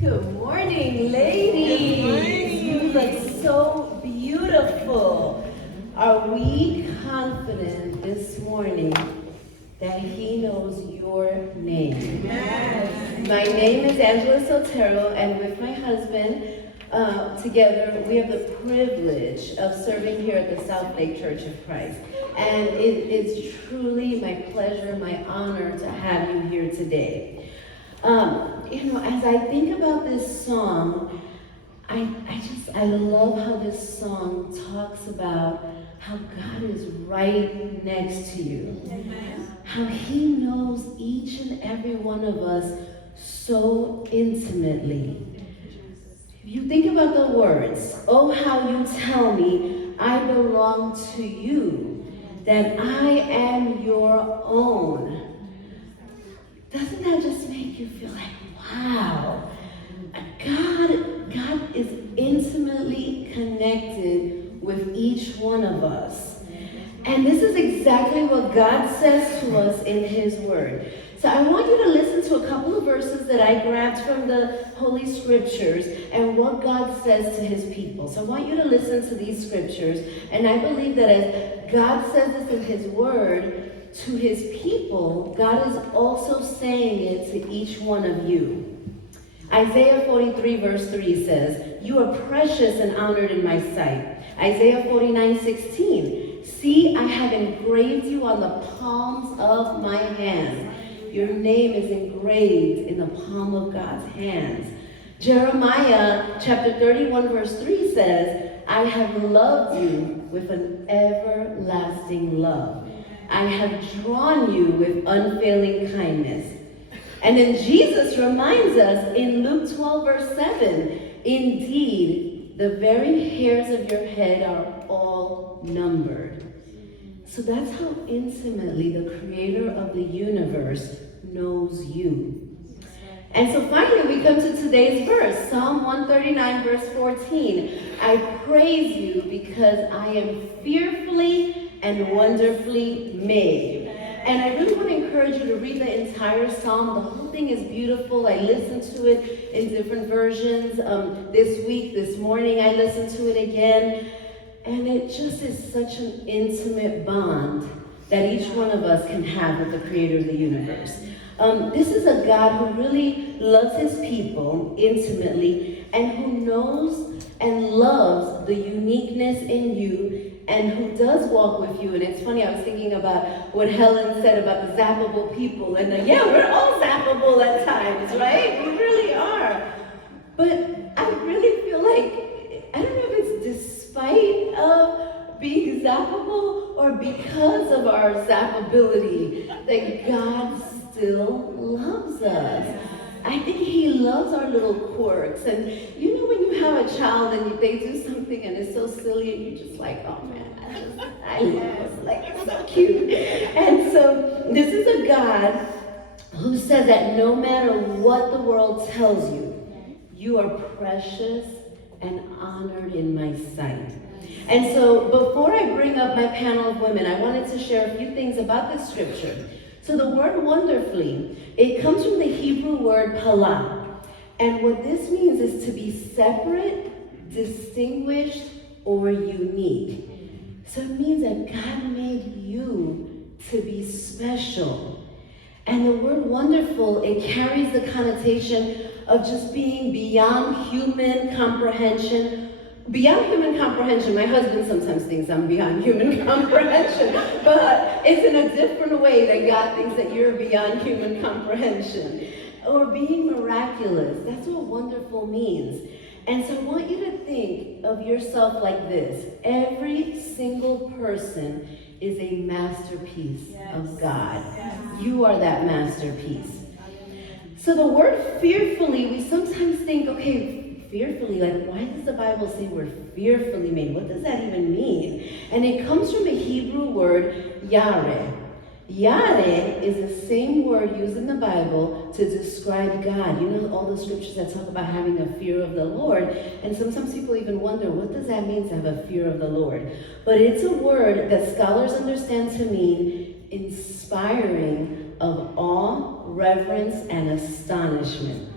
Good morning, ladies. Good morning. You look so beautiful. Are we confident this morning that He knows your name? Yes. My name is Otero, and with my husband, together, we have the privilege of serving here at the South Lake Church of Christ. And it is truly my pleasure, my honor to have you here today. As I think about this song, I love how this song talks about how God is right next to you. Amen. How He knows each and every one of us so intimately. If you think about the words, oh, how you tell me I belong to you, that I am your own. Doesn't that just make you feel like, wow, God is intimately connected with each one of us. And this is exactly what God says to us in His Word. So I want you to listen to a couple of verses that I grabbed from the Holy Scriptures and what God says to His people. So I want you to listen to these scriptures, and I believe that as God says this in His Word, to His people, God is also saying it to each one of you. Isaiah 43 verse 3 says, you are precious and honored in my sight. Isaiah 49:16, see, I have engraved you on the palms of my hands. Your name is engraved in the palm of God's hands. Jeremiah chapter 31 verse 3 says, I have loved you with an everlasting love. I have drawn you with unfailing kindness. And then Jesus reminds us in Luke 12, verse 7, indeed, the very hairs of your head are all numbered. So that's how intimately the Creator of the universe knows you. And so finally, we come to today's verse, Psalm 139, verse 14. I praise you because I am fearfully and wonderfully made. And I really want to encourage you to read the entire psalm. The whole thing is beautiful. I listened to it in different versions this morning I listened to it again. And it just is such an intimate bond that each one of us can have with the Creator of the universe. This is a God who really loves His people intimately and who knows and loves the uniqueness in you and who does walk with you. And it's funny, I was thinking about what Helen said about the zappable people. And yeah, we're all zappable at times, right? We really are. But I really feel like, I don't know if it's despite of being zappable or because of our zappability that God still loves us. I think He loves our little quirks. And you know when you have a child and they do something and it's so silly and you're just like, oh man, I love it. Like, it's so cute. And so this is a God who says that no matter what the world tells you, you are precious and honored in my sight. And so before I bring up my panel of women, I wanted to share a few things about this scripture. So the word wonderfully, it comes from the Hebrew word palah. And what this means is to be separate, distinguished, or unique. So it means that God made you to be special. And the word wonderful, it carries the connotation of just being beyond human comprehension. Beyond human comprehension, my husband sometimes thinks I'm beyond human comprehension, but it's in a different way that God thinks that you're beyond human comprehension. Or being miraculous, that's what wonderful means. And so I want you to think of yourself like this. Every single person is a masterpiece of God. You are that masterpiece. So the word fearfully, we sometimes think, okay, fearfully, like why does the Bible say we're fearfully made? What does that even mean? And it comes from the Hebrew word yare. Yare is the same word used in the Bible to describe God. You know all the scriptures that talk about having a fear of the Lord, and sometimes people even wonder, what does that mean to have a fear of the Lord? But it's a word that scholars understand to mean inspiring of awe, reverence, and astonishment.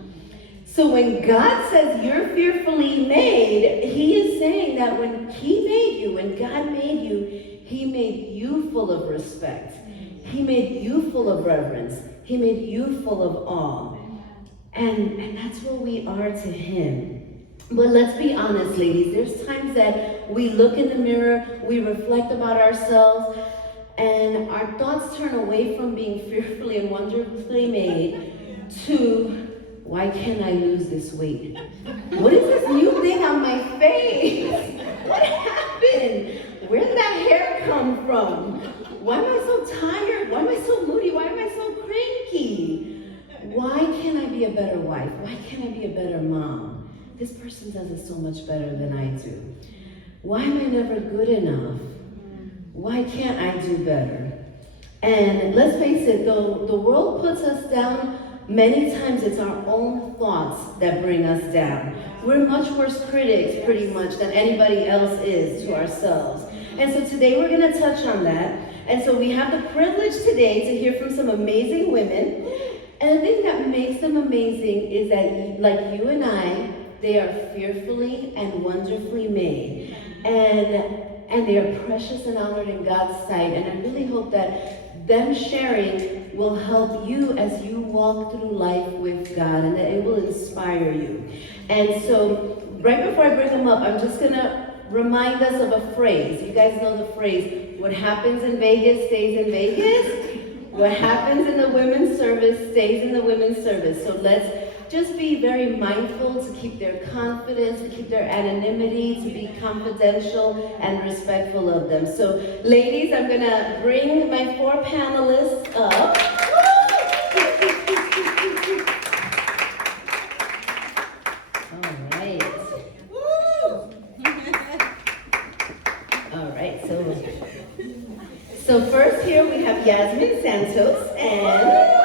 So when God says you're fearfully made, he is saying that when he made you, when God made you, he made you full of respect. He made you full of reverence. He made you full of awe. And that's what we are to him. But let's be honest, ladies. There's times that we look in the mirror, we reflect about ourselves, and our thoughts turn away from being fearfully and wonderfully made to, why can't I lose this weight? What is this new thing on my face? What happened? Where did that hair come from? Why am I so tired? Why am I so moody? Why am I so cranky? Why can't I be a better wife? Why can't I be a better mom? This person does it so much better than I do. Why am I never good enough? Why can't I do better? And let's face it, though the world puts us down, many times it's our own thoughts that bring us down. We're much worse critics, pretty much, than anybody else is to ourselves. And so today we're going to touch on that. And so we have the privilege today to hear from some amazing women. And the thing that makes them amazing is that, like you and I, they are fearfully and wonderfully made. And they are precious and honored in God's sight. And I really hope that them sharing will help you as you walk through life with God, and that it will inspire you. And so, right before I bring them up, I'm just going to remind us of a phrase. You guys know the phrase, what happens in Vegas stays in Vegas. What happens in the women's service stays in the women's service. So let's just be very mindful to keep their confidence, to keep their anonymity, to be confidential and respectful of them. So ladies, I'm gonna bring my 4 panelists up. All right, so first here we have Yasmin Santos and